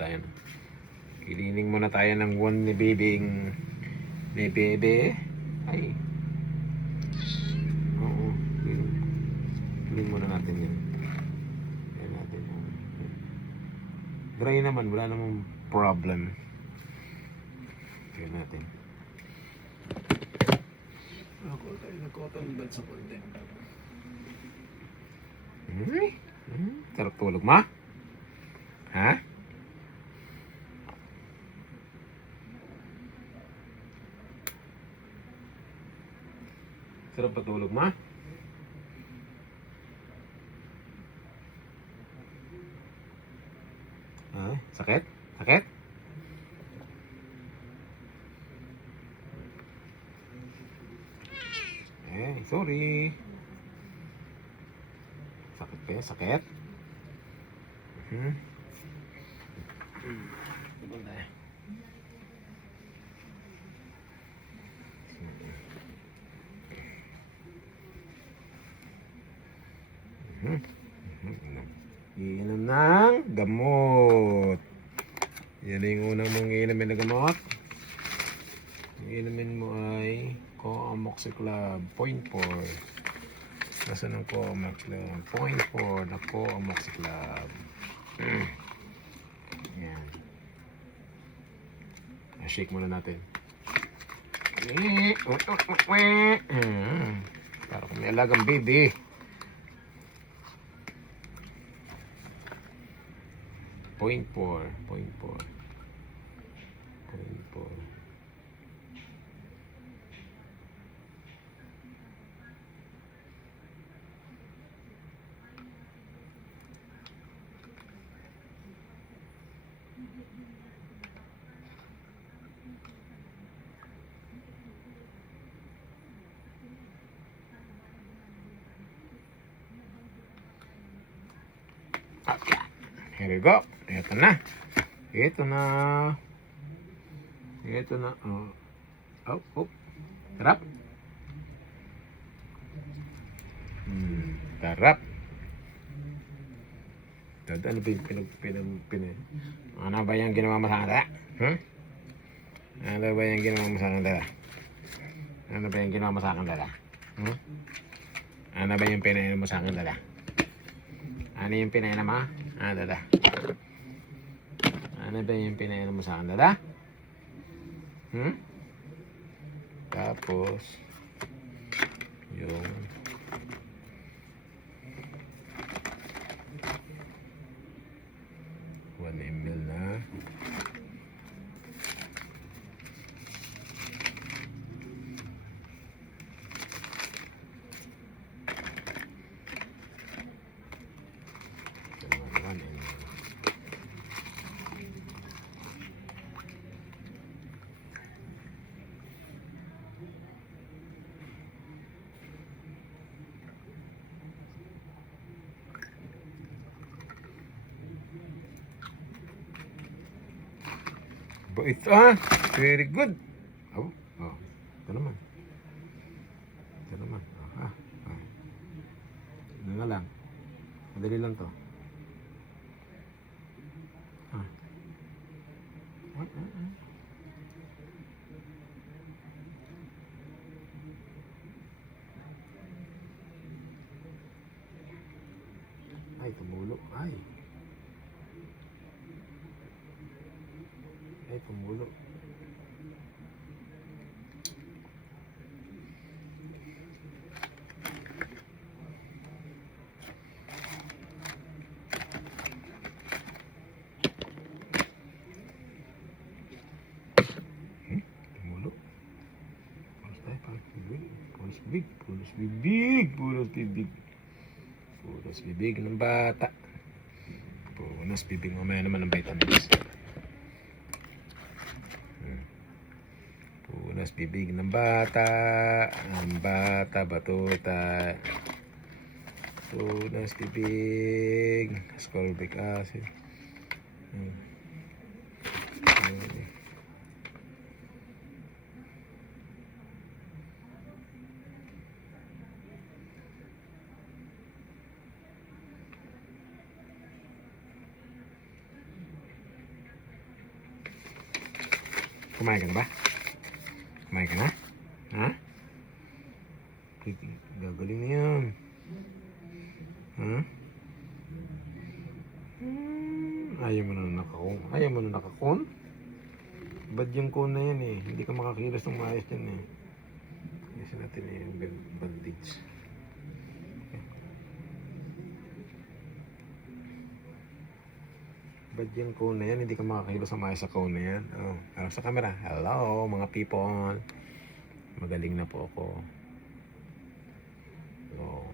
tayo. Kilining muna tayo ng one ni bibing ni bebe. Ay. Oo. Kiling muna natin yan. Yan natin. Dry naman, wala namang problem. Yan natin. Ako tayo na cotton bud sa konti. Sarap tulog, ma? Ha? Sarap patulog, ma? Ay, sakit? Sakit? Eh, sorry. Sakit ba yan? Sakit? Iinom ng gamot. Yan yung unang mong iinumin na gamot. Iinumin mo ay Coamoxiclab 0.4. Nasaan ang Coamoxiclab 0.4 na Coamoxiclab. Yan. Shake muna natin. Para kung may alagang baby. 0.4. Okay. Here we go. Ito na. Oh. Sarap. Sarap. Ano ba yung ano ba yung ginawa mo sa kanila? Ano ba yung ginawa mo sa kanila? Ano ba yung ginawa mo sa kanila? Ano ba yung pinainom mo sa kanila? Ano yung pinainom mo? Dada. Ano ba yung pinainom mo sa kanila? Tapos yung one ml na ito very good. Ito naman. Ano na lang. Madali lang to. Ay, tumulo. Ay, tumulo. Tumulo. Puros bibig ng bata. Puros bibig. Mamaya naman ng vitamins. Puros bibig ng bata. Ang bata, batuta. Puros bibig. Ascorbic acid. Kumain ka na ba? Kumain ka na? Ha? Gagaling na yan. Ha? Ayaw mo na nakakon. Ayaw mo na nakakon? Bad yung cone na yan eh. Hindi ka makakilos ng maayos yan eh. Kasi natin yung bandage. Bad yung cone na yan. Hindi ka makakilos ng maayos sa cone na yan. Oh, harap sa camera. Hello mga people. Magaling na po ako. Oh.